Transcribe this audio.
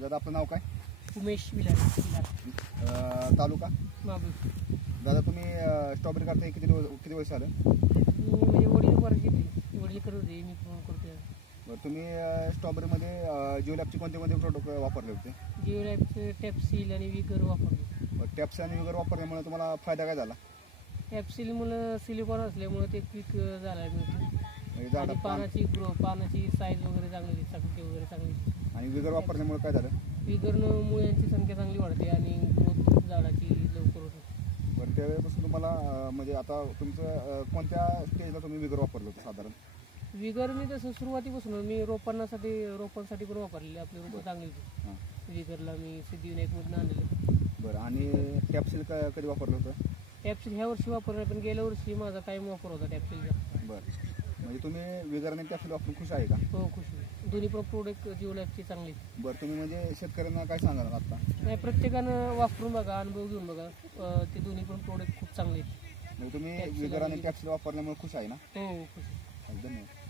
दादा आपलं नाव काय? उमेश विलास तालुका माबू. दादा तुम्ही स्ट्रॉबेरी करताय किती वर्ष झालं? मी म्हणजे वडील वडील करत होते, मी करते. बरं तुम्ही स्ट्रॉबेरीमध्ये जिओलॅबचे कोणते प्रोडक्ट वापरले होते? जिओलॅबचे टॅपसील आणि विगर वापरले. टॅप्स आणि विगर वापरल्यामुळे तुम्हाला फायदा काय झाला? टॅपसीलमुळं सिलिकॉन असल्यामुळे ते पीक झाला म्हणजे आणि पानाची साईज वगैरे चांगली, चकटी वगैरे चांगली. आणि विगर वापरल्यामुळे काय झालं? विगरनं मुळ्यांची संख्या चांगली वाढते आणि ग्रोथ झाडाची लवकर होते. बरं त्यावेळेपासून तुम्हाला म्हणजे आता तुमचं कोणत्या स्टेजला तुम्ही विगर वापरलं होतं साधारण? विगर मी तसं सुरुवातीपासून मी रोपांसाठी पण वापरलेली. आपली रोपं चांगली होती. विगरला मी सिद्धिविनायकमधून आणलेलं. बरं आणि टॅप्सिल कधी वापरलं होतं? टॅपसील ह्या वर्षी वापरलं, पण गेल्या वर्षी माझा कायम वापर होता टॅपसीलचा. बरं म्हणजे तुम्ही विगर आणि टॅप्सिल वापरून खुश आहे का? हो खुश आहे. दोन्ही पण प्रोडक्ट जिओलॅबची चांगली. बरं तुम्ही म्हणजे शेतकऱ्यांना काय सांगणार आता? नाही, प्रत्येकानं वापरून बघा, अनुभव घेऊन बघा. ते दोन्ही पण प्रोडक्ट खूप चांगले आहेत. म्हणजे तुम्ही विगर आणि टॅप्सिल वापरल्यामुळे खुश आहे ना? हो खुश आहे. धन्यवाद.